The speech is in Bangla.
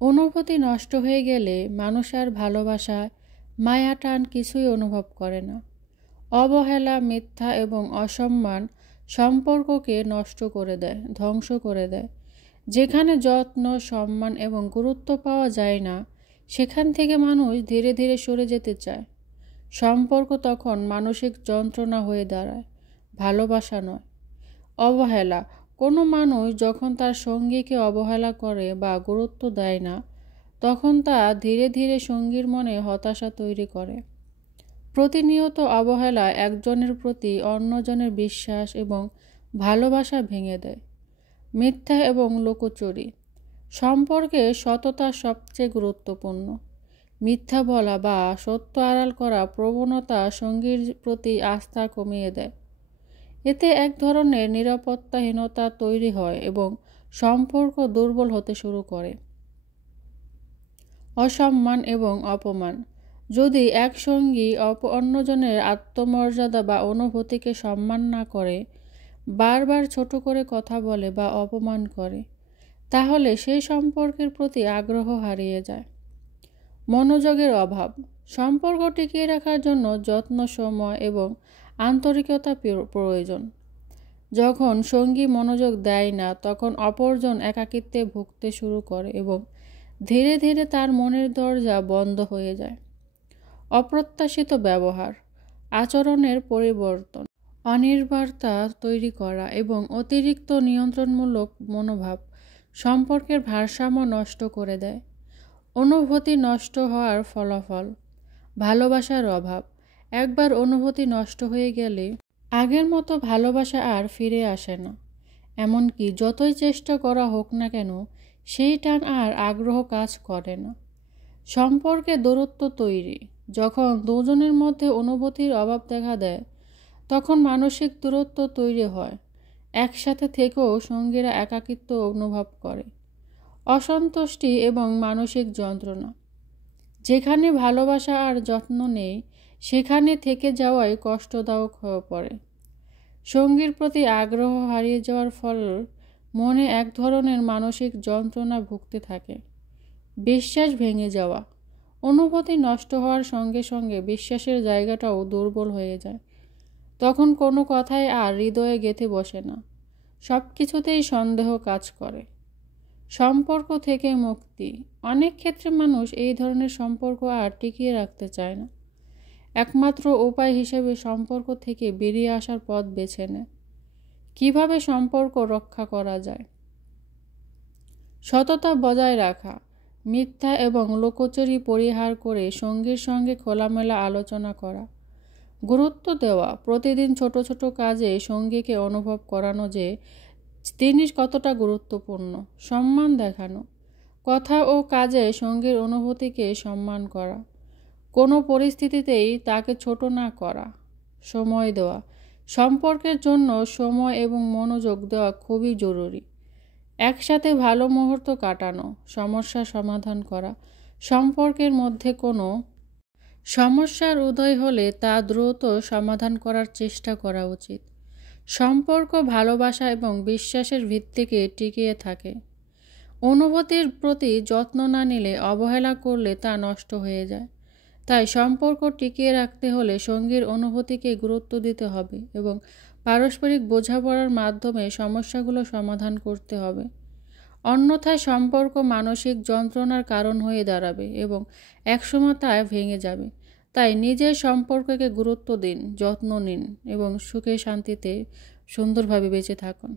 অনুভূতি নষ্ট হয়ে গেলে মানুষ আর ভালোবাসা, মায়া টান কিছুই অনুভব করে না। অবহেলা, মিথ্যা এবং অসম্মান সম্পর্ককে নষ্ট করে দেয়, ধ্বংস করে দেয়। যেখানে যত্ন, সম্মান এবং গুরুত্ব পাওয়া যায় না, সেখান থেকে মানুষ ধীরে ধীরে সরে যেতে চায়। সম্পর্ক তখন মানসিক যন্ত্রণা হয়ে দাঁড়ায়, ভালোবাসা নয়। অবহেলা: কোনো মানুষ যখন তার সঙ্গীকে অবহেলা করে বা গুরুত্ব দেয় না, তখন তা ধীরে ধীরে সঙ্গীর মনে হতাশা তৈরি করে। প্রতিনিয়ত অবহেলা একজনের প্রতি অন্যজনের বিশ্বাস এবং ভালোবাসা ভেঙে দেয়। মিথ্যা এবং লোকচুরি: সম্পর্কে সততা সবচেয়ে গুরুত্বপূর্ণ। মিথ্যা বলা বা সত্য আড়াল করা প্রবণতা সঙ্গীর প্রতি আস্থা কমিয়ে দেয়। এতে এক ধরনের নিরাপত্তাহীনতা তৈরি হয় এবং সম্পর্ক দুর্বল হতে শুরু করে। অসম্মান এবং অপমান: যদি এক সঙ্গী অন্যজনের আত্মমর্যাদা বা অনুভূতিকে সম্মান না করে, বারবার ছোট করে কথা বলে বা অপমান করে, তাহলে সেই সম্পর্কের প্রতি আগ্রহ হারিয়ে যায়। মনোযোগের অভাব: সম্পর্ক টিকিয়ে রাখার জন্য যত্ন, সময় এবং আন্তরিকতা প্রয়োজন। যখন সঙ্গী মনোযোগ দেয় না, তখন অপরজন একাকিত্বে ভুগতে শুরু করে এবং ধীরে ধীরে তার মনের দরজা বন্ধ হয়ে যায়। অপ্রত্যাশিত ব্যবহার, আচরণের পরিবর্তন, অনির্বাণতা তৈরি করা এবং অতিরিক্ত নিয়ন্ত্রণমূলক মনোভাব সম্পর্কের ভারসাম্য নষ্ট করে দেয়। অনুভূতি নষ্ট হওয়ার ফলাফল: ভালোবাসার অভাব: একবার অনুভূতি নষ্ট হয়ে গেলে আগের মতো ভালোবাসা আর ফিরে আসে না। এমনকি যতই চেষ্টা করা হোক না কেন, সেই টান আর আগ্রহ কাজ করে না। সম্পর্কে দূরত্ব তৈরি: যখন দুজনের মধ্যে অনুভূতির অভাব দেখা দেয়, তখন মানসিক দূরত্ব তৈরি হয়। একসাথে থেকেও সঙ্গীরা একাকিত্ব অনুভব করে। অসন্তুষ্টি এবং মানসিক যন্ত্রণা: যেখানে ভালোবাসা আর যত্ন নেই, সেখানে থেকে যাওয়াই কষ্টদায়ক হয়ে পড়ে। সঙ্গীর প্রতি আগ্রহ হারিয়ে যাওয়ার ফলে মনে এক ধরনের মানসিক যন্ত্রণা ভুগতে থাকে। বিশ্বাস ভেঙে যাওয়া: অনুভূতি নষ্ট হওয়ার সঙ্গে সঙ্গে বিশ্বাসের জায়গাটাও দুর্বল হয়ে যায়। তখন কোনো কথাই আর হৃদয়ে গেঁথে বসে না, সব কিছুতেই সন্দেহ কাজ করে। সম্পর্ক থেকে মুক্তি: অনেক ক্ষেত্রে মানুষ এই ধরনের সম্পর্ক আর টিকিয়ে রাখতে চায় না। একমাত্র উপায় হিসেবে সম্পর্ক থেকে বেরিয়ে আসার পথ বেছে নেয়। কিভাবে সম্পর্ক রক্ষা করা যায়? সততা বজায় রাখা, মিথ্যা এবং লোকচুরি পরিহার করে সঙ্গীর সঙ্গে খোলামেলা আলোচনা করা। গুরুত্ব দেওয়া: প্রতিদিন ছোট ছোট কাজে সঙ্গীকে অনুভব করানো যে তিনি কতটা গুরুত্বপূর্ণ। সম্মান দেখানো: কথা ও কাজে সঙ্গীর অনুভূতিকে সম্মান করা। কোনো পরিস্থিতিতেই তাকে ছোট না করা। সময় দেওয়া: সম্পর্কের জন্য সময় এবং মনোযোগ দেওয়া খুবই জরুরি। একসাথে ভালো মুহূর্ত কাটানো, সমস্যা সমাধান করা: সম্পর্কের মধ্যে কোনো সমস্যার উদয় হলে তা দ্রুত সমাধান করার চেষ্টা করা উচিত। সম্পর্ক ভালোবাসা এবং বিশ্বাসের ভিত্তিতে টিকিয়ে থাকে। অনুভূতির প্রতি যত্ন না নিলে, অবহেলা করলে তা নষ্ট হয়ে যায়। তাই সম্পর্ক টিকিয়ে রাখতে হলে সঙ্গীর অনুভূতিকে গুরুত্ব দিতে হবে এবং পারস্পরিক বোঝাপড়ার মাধ্যমে সমস্যাগুলো সমাধান করতে হবে। অন্যথায় সম্পর্ক মানসিক যন্ত্রণার কারণ হয়ে দাঁড়াবে এবং একসময় তা ভেঙে যাবে। তাই নিজের সম্পর্ককে গুরুত্ব দিন, যত্ন নিন এবং সুখে শান্তিতে সুন্দরভাবে বেঁচে থাকুন।